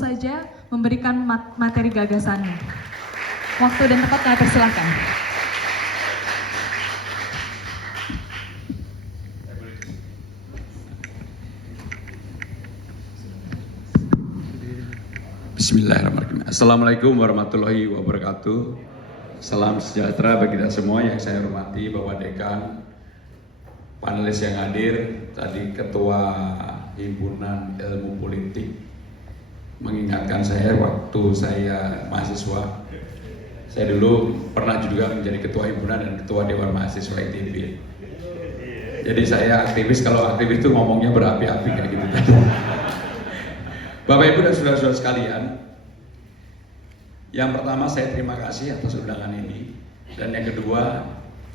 saja memberikan materi gagasannya. Waktu dan tempat kami persilakan. Bismillahirrahmanirrahim. Assalamualaikum warahmatullahi wabarakatuh. Salam sejahtera bagi kita semua yang saya hormati, Bapak Dekan, panelis yang hadir, tadi Ketua Himpunan Ilmu Politik mengingatkan saya waktu saya mahasiswa. Saya dulu pernah juga menjadi Ketua Himpunan dan Ketua Dewan Mahasiswa ITB. Jadi saya aktivis, kalau aktivis itu ngomongnya berapi-api kayak gitu. Bapak Ibu dan saudara-saudara sekalian, yang pertama saya terima kasih atas undangan ini, dan yang kedua,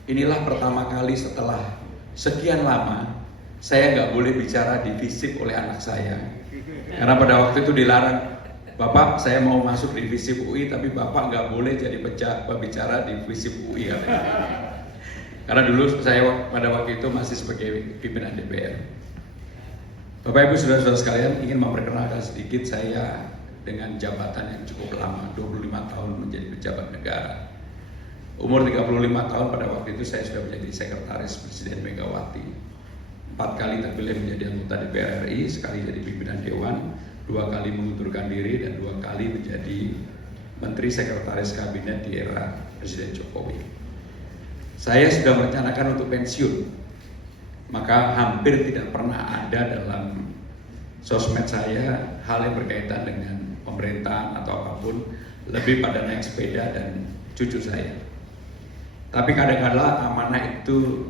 inilah pertama kali setelah sekian lama saya nggak boleh bicara di FISIP oleh anak saya, karena pada waktu itu dilarang, Bapak saya mau masuk di FISIP UI tapi Bapak nggak boleh jadi pembicara di FISIP UI katanya. Karena dulu saya pada waktu itu masih sebagai pimpinan DPR. Bapak Ibu saudara-saudara sekalian, ingin memperkenalkan sedikit saya dengan jabatan yang cukup lama, 25 tahun menjadi pejabat negara. Umur 35 tahun pada waktu itu saya sudah menjadi sekretaris Presiden Megawati. 4 kali terpilih menjadi anggota DPR RI, sekali jadi pimpinan Dewan, 2 kali mengundurkan diri, dan 2 kali menjadi Menteri Sekretaris Kabinet di era Presiden Jokowi. Saya sudah merencanakan untuk pensiun, maka hampir tidak pernah ada dalam sosmed saya hal yang berkaitan dengan pemerintahan atau apapun, lebih pada naik sepeda dan cucu saya. Tapi kadang-kadang amanah itu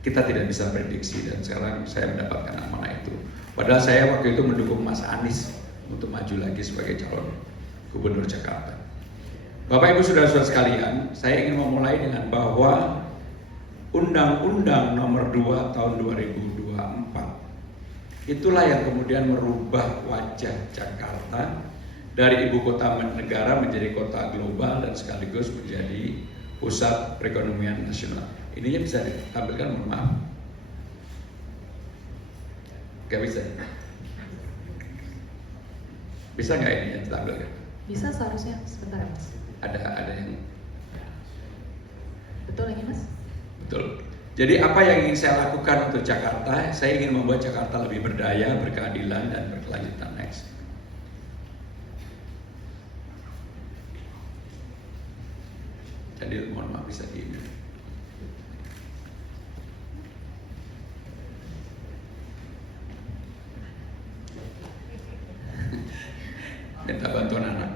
kita tidak bisa prediksi, dan sekarang saya mendapatkan amanah itu. Padahal saya waktu itu mendukung Mas Anies untuk maju lagi sebagai calon gubernur Jakarta. Bapak Ibu saudara-saudara sekalian, saya ingin memulai dengan bahwa Undang-Undang Nomor 2 Tahun 2024 itulah yang kemudian merubah wajah Jakarta dari ibu kota negara menjadi kota global dan sekaligus menjadi pusat perekonomian nasional. Ininya bisa ditampilkan, mohon maaf. Gak bisa. Bisa nggak ini yang ditampilkan? Bisa seharusnya, sebentar ya Mas. Ada yang Betul ini Mas? betul. Jadi apa yang ingin saya lakukan untuk Jakarta? Saya ingin membuat Jakarta lebih berdaya, berkeadilan, dan berkelanjutan. Next. Jadi mohon maaf bisa di minta bantuan anak.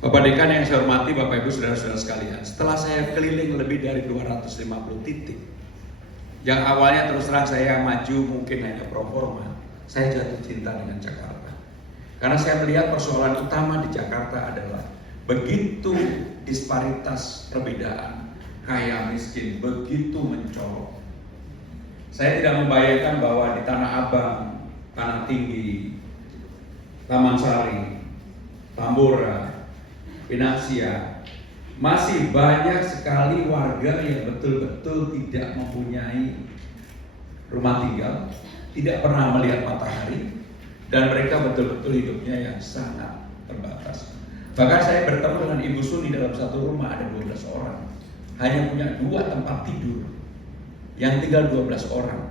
Bapak Dekan yang saya hormati, Bapak Ibu saudara-saudara sekalian, setelah saya keliling lebih dari 250 titik, yang awalnya terus terang saya maju mungkin hanya pro forma, saya jatuh cinta dengan Jakarta. Karena saya melihat persoalan utama di Jakarta adalah begitu disparitas perbedaan, kaya miskin begitu mencolok. Saya tidak membayangkan bahwa di Tanah Abang, Tanah Tinggi, Taman Sari, Tambora, Pinaksia, masih banyak sekali warga yang betul-betul tidak mempunyai rumah tinggal, tidak pernah melihat matahari, dan mereka betul-betul hidupnya yang sangat terbatas. Bahkan saya bertemu dengan Ibu Suni, dalam satu rumah ada 12 orang, hanya punya 2 tempat tidur, yang tinggal 12 orang.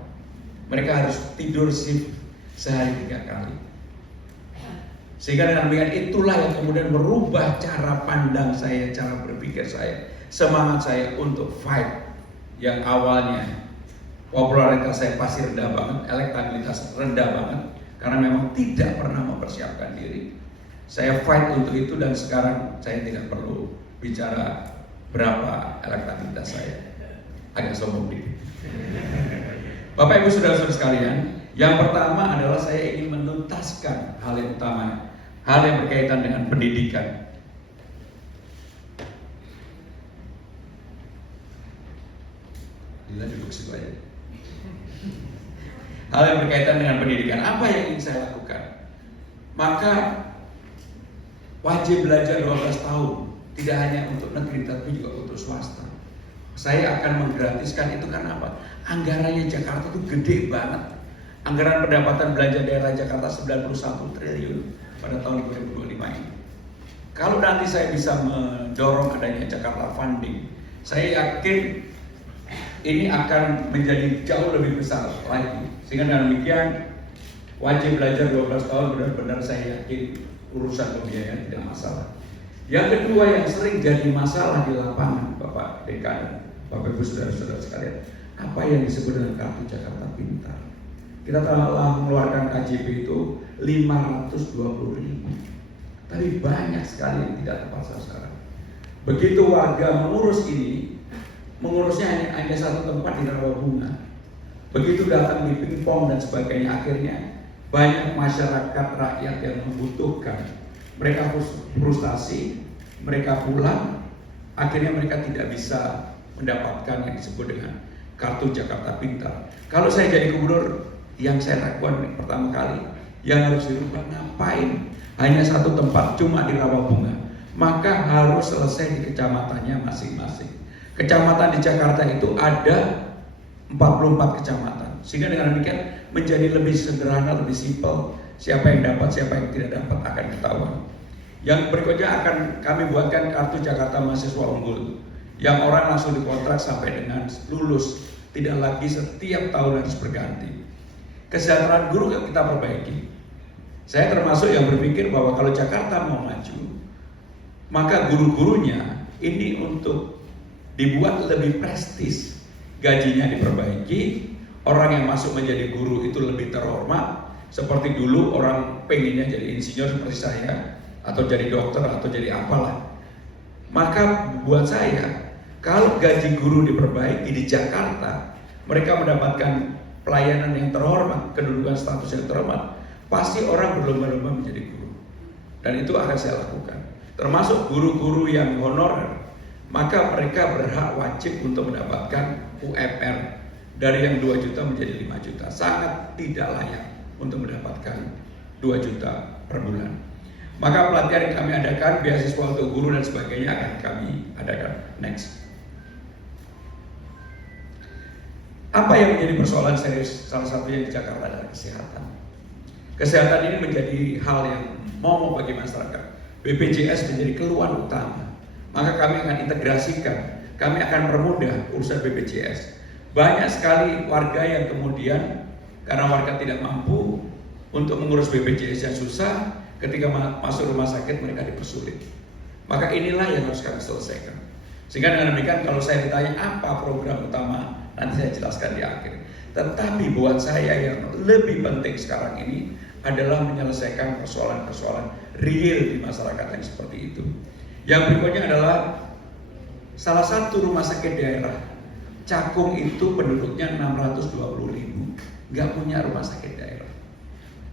Mereka harus tidur shift sehari 3 kali. Sehingga dengan demikian itulah yang kemudian merubah cara pandang saya, cara berpikir saya, semangat saya untuk fight. Yang awalnya popularitas saya pasti rendah banget, elektabilitas rendah banget, karena memang tidak pernah mempersiapkan diri. Saya fight untuk itu, dan sekarang saya tidak perlu bicara berapa elektabilitas saya. Agak sombong dikit. Bapak Ibu saudara-saudara sekalian, yang pertama adalah saya ingin menuntaskan hal yang utama, hal yang berkaitan dengan pendidikan. Duduk situ aja. Hal yang berkaitan dengan pendidikan, apa yang ingin saya lakukan? Maka wajib belajar 12 tahun, tidak hanya untuk negeri tapi juga untuk swasta. Saya akan menggratiskan itu, karena apa? Anggarannya Jakarta itu gede banget. Anggaran pendapatan belanja daerah Jakarta 91 triliun pada tahun 2025 ini. Kalau nanti saya bisa mendorong adanya Jakarta Funding, saya yakin ini akan menjadi jauh lebih besar lagi. Sehingga dengan demikian wajib belajar 12 tahun benar-benar saya yakin urusan pembiayaan tidak masalah. Yang kedua yang sering jadi masalah di lapangan, Bapak Dekan, Bapak Ibu Saudara-saudara sekalian, apa yang disebut dengan kartu Jakarta Pintar. Kita telah mengeluarkan KJP itu 520.000. Tapi banyak sekali yang tidak tepat sasaran. Begitu warga mengurus ini, mengurusnya hanya satu tempat di Rawabunga. Begitu datang di Pingpong dan sebagainya, akhirnya banyak masyarakat rakyat yang membutuhkan. Mereka frustasi, mereka pulang, akhirnya mereka tidak bisa mendapatkan yang disebut dengan kartu Jakarta Pintar. Kalau saya jadi gubernur, yang saya lakukan pertama kali, yang harus dirubah, ngapain hanya satu tempat cuma di Rawabunga, maka harus selesai di kecamatannya masing-masing. Kecamatan di Jakarta itu ada 44 kecamatan, sehingga dengan demikian menjadi lebih sederhana, lebih simpel. Siapa yang dapat, siapa yang tidak dapat akan ketahuan. Yang berikutnya akan kami buatkan kartu Jakarta Mahasiswa Unggul, yang orang langsung dikontrak sampai dengan lulus, tidak lagi setiap tahun harus berganti. Kesejahteraan guru kita perbaiki. Saya termasuk yang berpikir bahwa kalau Jakarta mau maju, maka guru-gurunya ini untuk dibuat lebih prestis, gajinya diperbaiki, orang yang masuk menjadi guru itu lebih terhormat. Seperti dulu orang pengennya jadi insinyur seperti saya, atau jadi dokter, atau jadi apalah. Maka buat saya, kalau gaji guru diperbaiki di Jakarta, mereka mendapatkan pelayanan yang terhormat, kedudukan status yang terhormat, pasti orang berlomba-lomba menjadi guru. Dan itu akan saya lakukan. Termasuk guru-guru yang honorer, maka mereka berhak wajib untuk mendapatkan UMR dari yang 2 juta menjadi 5 juta. Sangat tidak layak untuk mendapatkan 2 juta per bulan. Maka pelatihan yang kami adakan, beasiswa untuk guru dan sebagainya akan kami adakan. Next. Apa yang menjadi persoalan serius salah satunya di Jakarta adalah kesehatan. Kesehatan ini menjadi hal yang momok bagi masyarakat. BPJS menjadi keluhan utama. Maka kami akan integrasikan, kami akan permudah urusan BPJS. Banyak sekali warga yang kemudian karena warga tidak mampu untuk mengurus BPJS yang susah, ketika masuk rumah sakit mereka dipersulit. Maka inilah yang harus kami selesaikan. Sehingga dengan demikian kalau saya ditanya apa program utama, nanti saya jelaskan di akhir. Tetapi buat saya yang lebih penting sekarang ini adalah menyelesaikan persoalan-persoalan real di masyarakat yang seperti itu. Yang berikutnya adalah salah satu rumah sakit daerah Cakung itu penduduknya 620.000, nggak punya rumah sakit daerah.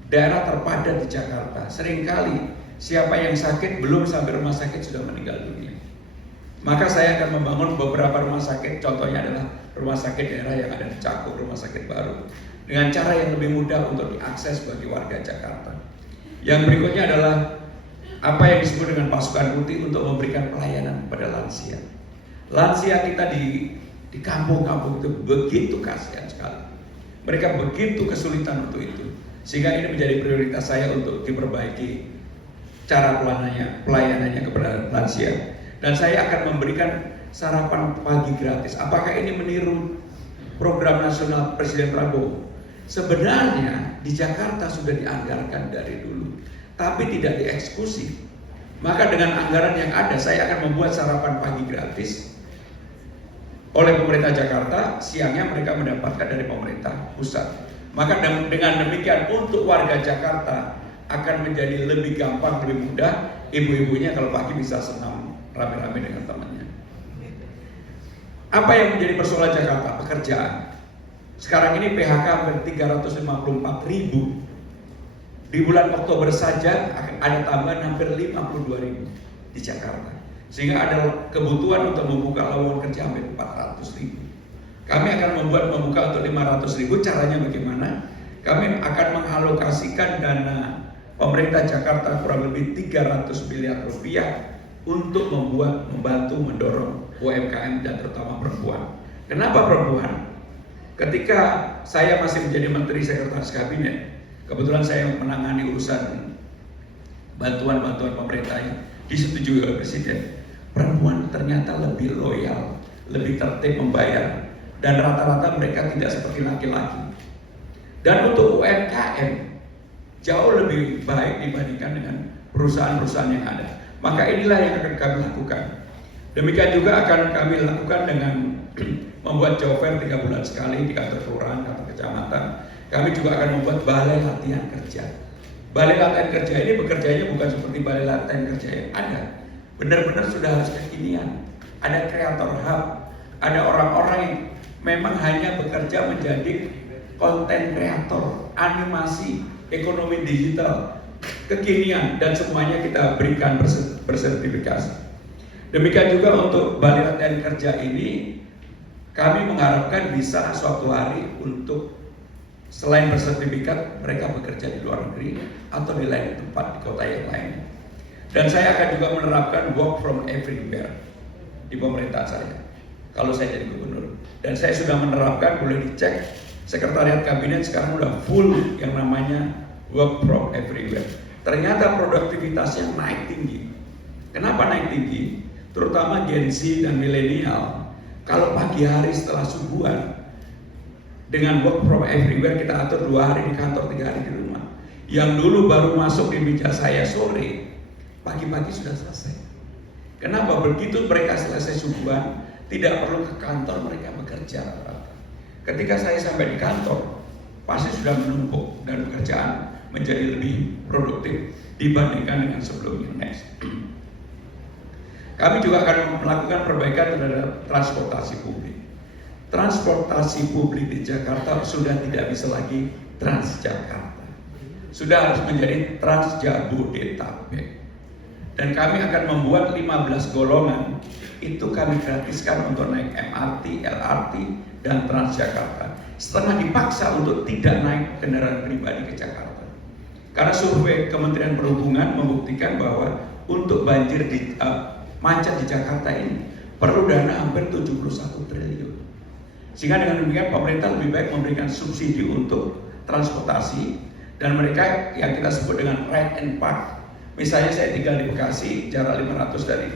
Daerah terpadat di Jakarta, seringkali siapa yang sakit belum sampai rumah sakit sudah meninggal dunia. Maka saya akan membangun beberapa rumah sakit, contohnya adalah rumah sakit daerah yang ada di Cakung, rumah sakit baru, dengan cara yang lebih mudah untuk diakses bagi warga Jakarta. Yang berikutnya adalah apa yang disebut dengan pasukan putih untuk memberikan pelayanan kepada lansia. Lansia kita di kampung-kampung itu begitu kasihan sekali. Mereka begitu kesulitan untuk itu. Sehingga ini menjadi prioritas saya untuk diperbaiki cara pelayanannya kepada lansia. Dan saya akan memberikan sarapan pagi gratis. Apakah ini meniru program nasional Presiden Prabowo? Sebenarnya di Jakarta sudah dianggarkan dari dulu, tapi tidak dieksekusi. Maka dengan anggaran yang ada, saya akan membuat sarapan pagi gratis oleh pemerintah Jakarta, siangnya mereka mendapatkan dari pemerintah pusat. Maka dengan demikian untuk warga Jakarta akan menjadi lebih gampang, lebih mudah. Ibu-ibunya kalau pagi bisa senam rame-rame dengan temannya. Apa yang menjadi persoalan Jakarta? Pekerjaan. Sekarang ini PHK hampir 354.000. Di bulan Oktober saja ada tambahan hampir 52.000 di Jakarta. Sehingga ada kebutuhan untuk membuka lowongan kerja hampir 400.000. Kami akan membuka untuk 500.000. Caranya bagaimana? Kami akan mengalokasikan dana pemerintah Jakarta kurang lebih 300 miliar rupiah untuk membantu mendorong UMKM dan terutama perempuan. Kenapa perempuan? Ketika saya masih menjadi Menteri Sekretaris Kabinet, kebetulan saya menangani urusan bantuan-bantuan pemerintah yang disetujui oleh Presiden. Perempuan ternyata lebih loyal, lebih tertib membayar, dan rata-rata mereka tidak seperti laki-laki. Dan untuk UMKM jauh lebih baik dibandingkan dengan perusahaan-perusahaan yang ada. Maka inilah yang akan kami lakukan. Demikian juga akan kami lakukan dengan membuat job fair 3 bulan sekali di kantor kelurahan, kantor kecamatan. Kami juga akan membuat balai latihan kerja. Balai latihan kerja ini bekerjanya bukan seperti balai latihan kerja yang ada. Benar-benar sudah harus kekinian. Ada kreator hub, ada orang-orang yang memang hanya bekerja menjadi konten kreator, animasi, ekonomi digital, kekinian, dan semuanya kita berikan bersertifikasi. Demikian juga untuk balai latihan kerja ini, kami mengharapkan bisa suatu hari untuk selain bersertifikat, mereka bekerja di luar negeri atau di lain tempat di kota yang lain. Dan saya akan juga menerapkan work from everywhere di pemerintahan saya kalau saya jadi gubernur. Dan saya sudah menerapkan, boleh dicek, Sekretariat Kabinet sekarang udah full yang namanya work from everywhere. Ternyata produktivitasnya naik tinggi. Kenapa naik tinggi? Terutama Gen Z dan milenial. Kalau pagi hari setelah subuhan, dengan work from everywhere kita atur 2 hari di kantor, 3 hari di rumah. Yang dulu baru masuk di meja saya sore, pagi-pagi sudah selesai. Kenapa? Begitu mereka selesai subuhan, tidak perlu ke kantor, mereka bekerja. Ketika saya sampai di kantor, pasti sudah menumpuk dan pekerjaan menjadi lebih produktif dibandingkan dengan sebelumnya. Next. Kami juga akan melakukan perbaikan terhadap transportasi publik. Transportasi publik di Jakarta sudah tidak bisa lagi Transjakarta, sudah harus menjadi Transjabodetabek. Dan kami akan membuat 15 golongan, itu kami gratiskan untuk naik MRT, LRT, dan Transjakarta. Setengah dipaksa untuk tidak naik kendaraan pribadi ke Jakarta. Karena survei Kementerian Perhubungan membuktikan bahwa untuk banjir macet di Jakarta ini perlu dana hampir 71 triliun. Sehingga dengan demikian pemerintah lebih baik memberikan subsidi untuk transportasi, dan mereka yang kita sebut dengan ride and park. Misalnya saya tinggal di Bekasi, jarak 500 dari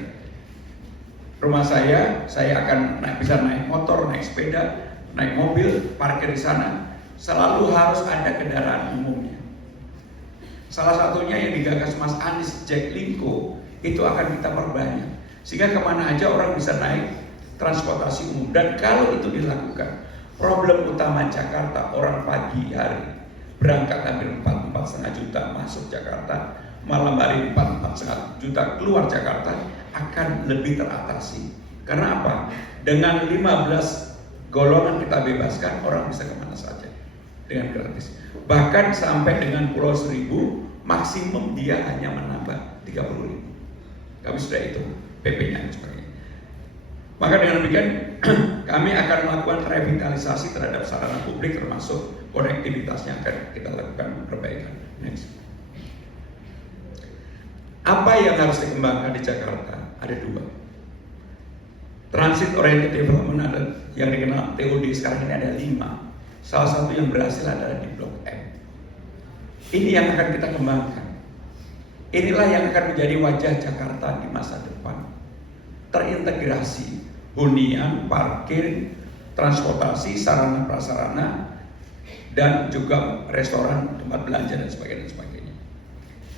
rumah saya akan bisa naik motor, naik sepeda, naik mobil, parkir di sana. Selalu harus ada kendaraan umumnya. Salah satunya yang digagas Mas Anies, Jaklingko, itu akan kita perbanyak. Sehingga kemana aja orang bisa naik transportasi umum. Dan kalau itu dilakukan, problem utama Jakarta, orang pagi hari berangkat hampir 4,5 juta masuk Jakarta, malam hari 4,5 juta keluar Jakarta, akan lebih teratasi. Karena apa? Dengan 15 golongan kita bebaskan, orang bisa kemana saja dengan gratis. Bahkan sampai dengan Pulau Seribu, maksimum dia hanya menambah 30.000. Kami sudah hitung PP-nya dan sebagainya. Maka dengan demikian kami akan melakukan revitalisasi terhadap sarana publik, termasuk konektivitasnya akan kita lakukan perbaikan. Next. Apa yang harus dikembangkan di Jakarta? Ada 2. Transit Oriented Development ada yang dikenal TOD sekarang ini ada 5. Salah satu yang berhasil adalah di Blok M. Ini yang akan kita kembangkan. Inilah yang akan menjadi wajah Jakarta di masa depan. Terintegrasi, hunian, parkir, transportasi, sarana prasarana, dan juga restoran, tempat belanja dan sebagainya.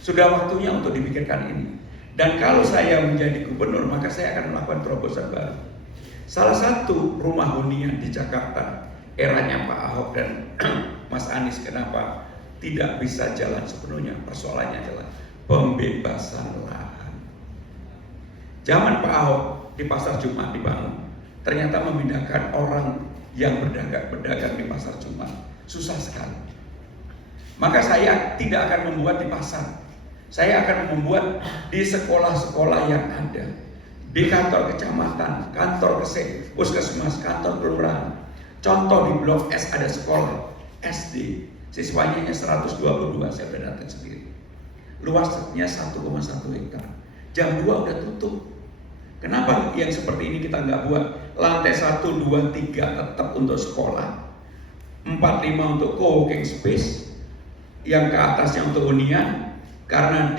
Sudah waktunya untuk dipikirkan ini. Dan kalau saya menjadi gubernur, maka saya akan melakukan terobosan baru. Salah satu rumah hunian di Jakarta eranya Pak Ahok dan Mas Anies, kenapa tidak bisa jalan sepenuhnya? Persoalannya adalah pembebasan lahan. Zaman Pak Ahok di Pasar Jumat dibangun, ternyata memindahkan orang yang berdagang di Pasar Jumat susah sekali. Maka saya tidak akan membuat di pasar. Saya akan membuat di sekolah-sekolah yang ada, di kantor kecamatan, kantor puskesmas, kantor kelurahan. Contoh di Blok S ada sekolah SD, siswanya 122, saya sudah datang sendiri. Luasnya 1,1 hektar. Jam 2 udah tutup. Kenapa yang seperti ini kita nggak buat? Lantai 1, 2, 3 tetap untuk sekolah. 45 untuk co-working space, yang ke atasnya untuk hunian. Karena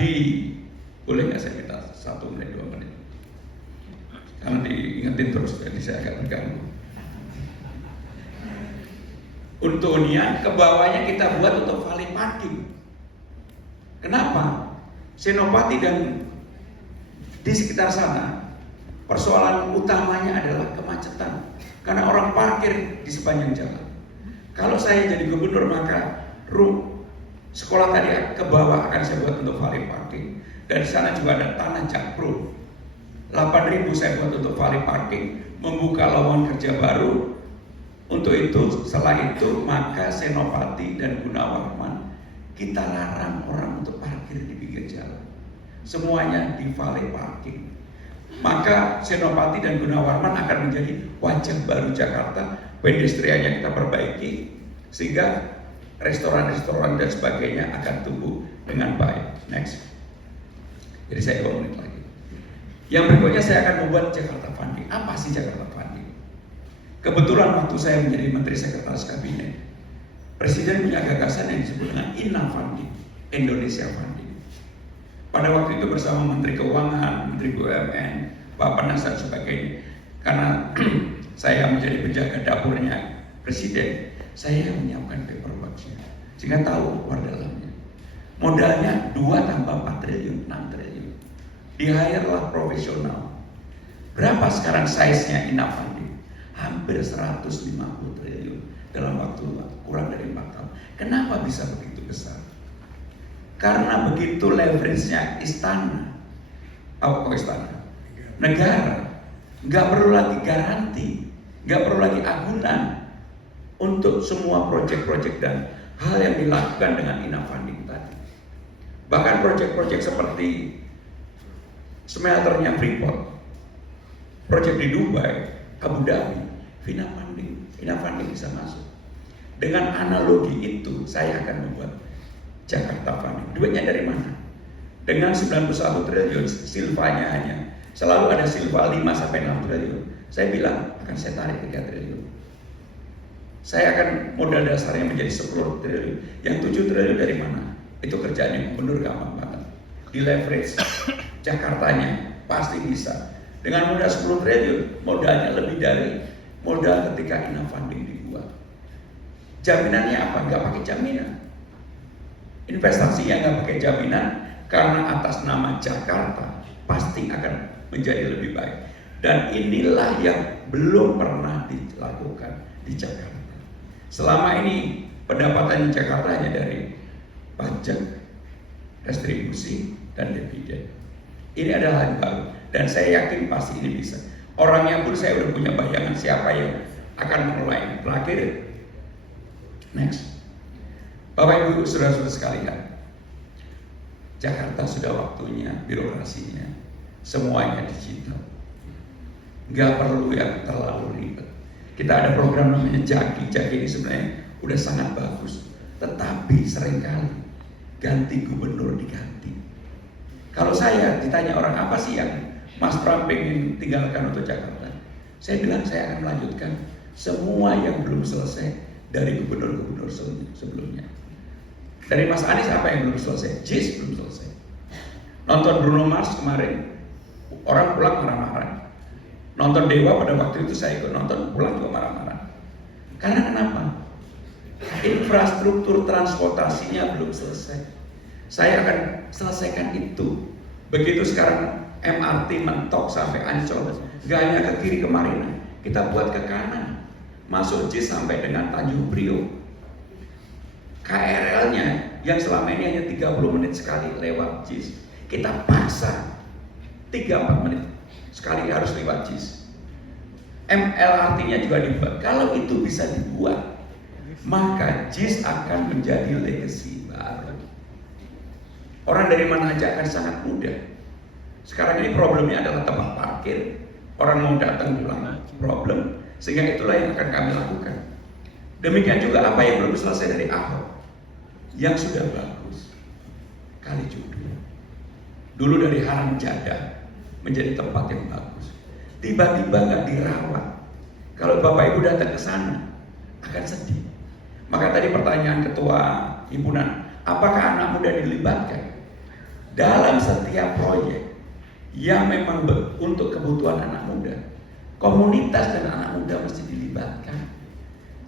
boleh nggak saya minta 1 menit 2 menit? Karena diingetin terus, jadi saya agak terganggu. Untuk hunian, ke bawahnya kita buat untuk valet parking. Kenapa? Senopati dan di sekitar sana, persoalan utamanya adalah kemacetan. Karena orang parkir di sepanjang jalan. Kalau saya jadi gubernur, maka sekolah tadi ke bawah akan saya buat untuk valet parking. Dan di sana juga ada tanah jakpro. 8.000 saya buat untuk valet parking, membuka lowongan kerja baru. Untuk itu, setelah itu maka Senopati dan Gunawarman kita larang orang untuk parkir di pinggir jalan. Semuanya di valet parking. Maka Senopati dan Gunawarman akan menjadi wajah baru Jakarta. Pedestriannya kita perbaiki sehingga restoran-restoran dan sebagainya akan tumbuh dengan baik. Next. Jadi saya 2 menit lagi. Yang berikutnya saya akan membuat Jakarta Funding. Apa sih Jakarta Funding? Kebetulan waktu saya menjadi Menteri Sekretaris Kabinet, Presiden punya gagasan yang disebut dengan INA Funding, Indonesia Funding. Pada waktu itu bersama Menteri Keuangan, Menteri BUMN, Bapenas dan sebagainya. Karena saya menjadi penjaga dapurnya Presiden, saya menyiapkan paperwork-nya sehingga tahu luar dalamnya. Modalnya 2 tambah 4 triliun, 6 triliun. Di-hire-lah profesional. Berapa sekarang size-nya INA Funding? Hampir 150 triliun dalam waktu kurang dari 4 tahun. Kenapa bisa begitu besar? Karena begitu leverage-nya istana, negara, nggak perlu lagi garansi, nggak perlu lagi agunan untuk semua proyek-proyek dan hal yang dilakukan dengan INA Funding tadi. Bahkan proyek-proyek seperti smelternya Freeport, proyek di Dubai, Abu Dhabi, INA Funding bisa masuk. Dengan analogi itu, saya akan membuat Jakarta Funding. Duitnya dari mana? Dengan 91 triliun, silvanya hanya selalu ada silva 5 sampai 6 triliun. Saya bilang akan saya tarik 3 triliun. Saya akan modal dasarnya menjadi 10 triliun. Yang 7 triliun dari mana? Itu kerjaannya gubernur, gampang banget. Di leverage Jakartanya pasti bisa. Dengan modal 10 triliun, modalnya lebih dari modal ketika INA Funding dibuat. Jaminannya apa? Nggak pakai jaminan. Investasi yang nggak pakai jaminan karena atas nama Jakarta pasti akan menjadi lebih baik. Dan inilah yang belum pernah dilakukan di Jakarta. Selama ini pendapatan di Jakarta hanya dari pajak, retribusi, dan dividen. Ini adalah hal baru dan saya yakin pasti ini bisa. Orangnya pun saya udah punya bayangan siapa yang akan mengelola ini. Terakhir, next. Bapak Ibu saudara-saudara sekalian, Jakarta sudah waktunya birokrasinya semuanya digital. Nggak perlu yang terlalu ribet. Kita ada program namanya Jaki. Jaki ini sebenarnya udah sangat bagus, tetapi seringkali ganti gubernur diganti. Kalau saya ditanya orang apa sih yang Mas Pram pengen tinggalkan untuk Jakarta, saya bilang saya akan melanjutkan semua yang belum selesai dari gubernur-gubernur sebelumnya. Dari Mas Anies apa yang belum selesai? JIS belum selesai. Nonton Bruno Mars kemarin, orang pulang marah-marah. Nonton Dewa pada waktu itu saya ikut nonton, pulang juga marah-marah. Karena kenapa? Infrastruktur transportasinya belum selesai. Saya akan selesaikan itu. Begitu sekarang MRT mentok sampai Ancol, gak hanya ke kiri kemarin, kita buat ke kanan, masuk JIS sampai dengan Tanjung Priok. KRL-nya yang selama ini hanya 30 menit sekali lewat JIS, kita paksa 3-4 menit sekali harus lewat JIS. MLRT-nya juga dibuat. Kalau itu bisa dibuat, maka JIS akan menjadi legacy baru. Orang dari mana aja akan sangat mudah. Sekarang ini problemnya adalah tempat parkir. Orang mau datang pulang problem. Sehingga itulah yang akan kami lakukan. Demikian juga apa yang belum selesai dari Ahok. Yang sudah bagus. Kalijodo. Dulu dari Haram Jada menjadi tempat yang bagus. Tiba-tiba nggak dirawat. Kalau Bapak Ibu datang ke sana akan sedih. Maka tadi pertanyaan Ketua Himpunan, apakah anak muda dilibatkan? Dalam setiap proyek yang memang untuk kebutuhan anak muda, komunitas dan anak muda mesti dilibatkan.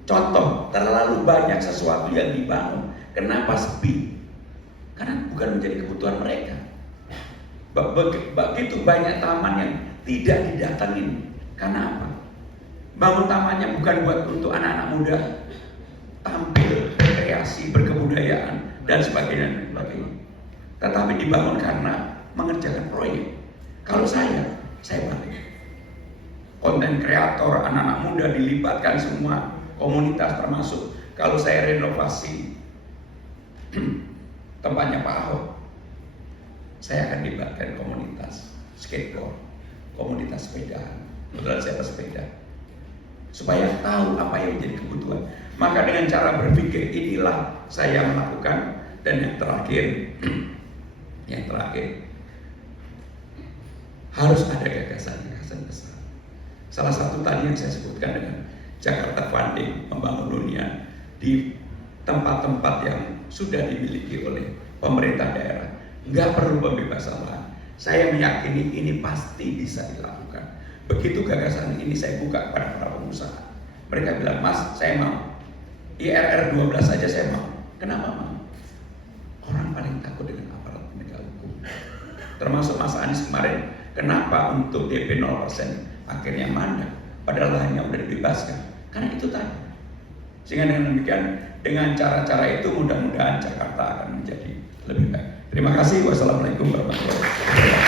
Contoh, terlalu banyak sesuatu yang dibangun, kenapa sepi? Karena bukan menjadi kebutuhan mereka. Begitu banyak taman yang tidak didatengin. Karena apa? Bangun tamannya bukan buat untuk anak-anak muda tampil, rekreasi, berkebudayaan dan sebagainya. Tetapi dibangun karena mengerjakan proyek. Kalau saya balik. Konten kreator, anak-anak muda dilibatkan semua, komunitas termasuk. Kalau saya renovasi tempatnya Pak Ahok, saya akan libatkan komunitas skateboard, komunitas sepeda. Kebetulan saya bersepeda, supaya tahu apa yang menjadi kebutuhan. Maka dengan cara berpikir inilah saya melakukan. Dan yang terakhir harus ada gagasan besar. Salah satu tadi yang saya sebutkan dengan Jakarta Funding, membangun dunia di tempat-tempat yang sudah dimiliki oleh pemerintah daerah. Nggak perlu pembebasan lahan. Saya meyakini ini pasti bisa dilakukan. Begitu gagasan ini saya buka kepada para pengusaha, mereka bilang, Mas, saya mau. IRR 12 saja saya mau. Kenapa mau? Orang paling takut dengan aparat penegak hukum. Termasuk Mas Anies kemarin, kenapa untuk DP 0% akhirnya mandek, padahal lahannya udah dibebaskan? Karena itu tadi. Sehingga dengan demikian, dengan cara-cara itu mudah-mudahan Jakarta akan menjadi lebih baik. Terima kasih. Wassalamualaikum warahmatullahi wabarakatuh.